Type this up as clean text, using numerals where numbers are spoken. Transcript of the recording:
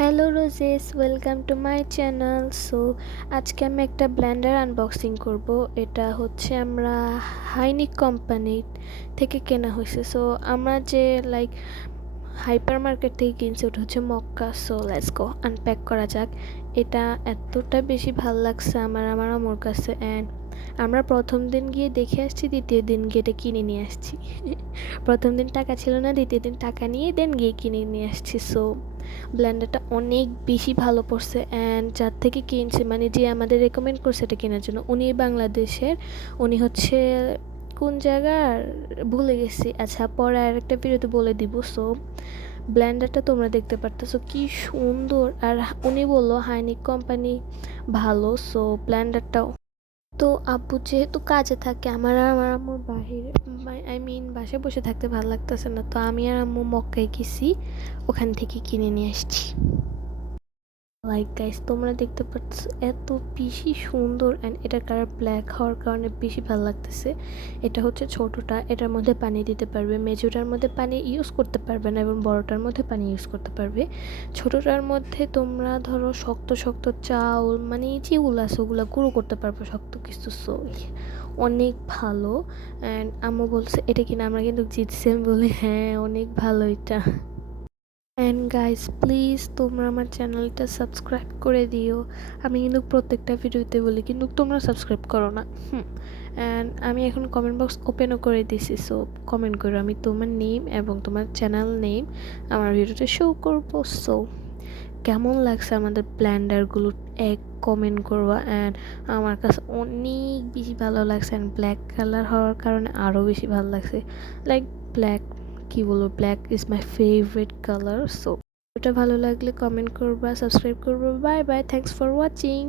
Hello roses, welcome to my channel. So আজকে আমি একটা ব্লেন্ডার আনবক্সিং করব। এটা হচ্ছে আমরা হাইনিক কোম্পানি থেকে কেনা হয়েছে। সো আমরা যে হাইপার মার্কেট থেকে কিনছি ওটা হচ্ছে Mecca. So let's go unpack করা যাক। এটা এতটা বেশি ভাল লাগছে আমার আম্মুর কাছে। অ্যান্ড আমরা প্রথম দিন গিয়ে দেখে আসছি, দ্বিতীয় দিন গিয়ে এটা কিনে নিয়ে আসছি। প্রথম দিন টাকা ছিল না, দ্বিতীয় দিন টাকা নিয়ে দেন গিয়ে কিনে নিয়ে আসছি। সো ব্লেন্ডারটা অনেক বেশি ভালো পড়ছে। অ্যান্ড যার থেকে কিনছে, মানে যে আমাদের রেকমেন্ড করছে এটা কেনার জন্য, উনি বাংলাদেশের। উনি হচ্ছে কোন জায়গার ভুলে গেছি, আচ্ছা পরে আর একটা ভিডিওতে বলে দিব। সো ব্লেন্ডারটা তোমরা দেখতে পারতেছো কি সুন্দর। আর উনি বললো হাইনিক কোম্পানি ভালো। সো ব্লেন্ডারটাও তো আব্বু যেহেতু কাজে থাকে, আমার আম্মুর বাহিরে, বাসায় বসে থাকতে ভালো লাগতেছে না, তো আমি আর আম্মু মক্কায় গেছি, ওখান থেকে কিনে নিয়ে আসছি। গাইস, তোমরা দেখতে পাচ্ছ এত বেশি সুন্দর। অ্যান্ড এটার কালার ব্ল্যাক হওয়ার কারণে বেশি ভালো লাগতেছে। এটা হচ্ছে ছোটোটা, এটার মধ্যে পানি দিতে পারবে। মেজোটার মধ্যে পানি ইউজ করতে পারবে না এবং বড়টার মধ্যে পানি ইউজ করতে পারবে। ছোটোটার মধ্যে তোমরা ধরো শক্ত শক্ত চাউল, মানে যেগুলো আছে ওগুলো গুঁড়ো করতে পারবো, শক্ত কিছু। সো অনেক ভালো। অ্যান্ড আম্মু বলছে এটা কিনা, আমরা কিন্তু জিতছেন বলে হ্যাঁ অনেক ভালো এটা। অ্যান্ড গাইস প্লিজ তোমরা আমার চ্যানেলটা সাবস্ক্রাইব করে দিও। আমি কিন্তু প্রত্যেকটা ভিডিওতে বলি, কিন্তু তোমরা সাবস্ক্রাইব করো না। অ্যান্ড আমি এখন কমেন্ট বক্স ওপেনও করে দিছি। সো কমেন্ট করো, আমি তোমার নেম এবং তোমার চ্যানেল নেম আমার ভিডিওতে শো করবো। সো কেমন লাগছে আমাদের ব্লেন্ডারগুলো এক কমেন্ট করবা। অ্যান্ড আমার কাছে অনেক বেশি ভালো লাগছে। অ্যান্ড ব্ল্যাক কালার হওয়ার কারণে আরও বেশি ভালো লাগছে। ব্ল্যাক, কি বলবো, black is my favourite colour. So ওটা ভালো লাগলে কমেন্ট করবা, সাবস্ক্রাইব করবা। Bye bye, thanks for watching.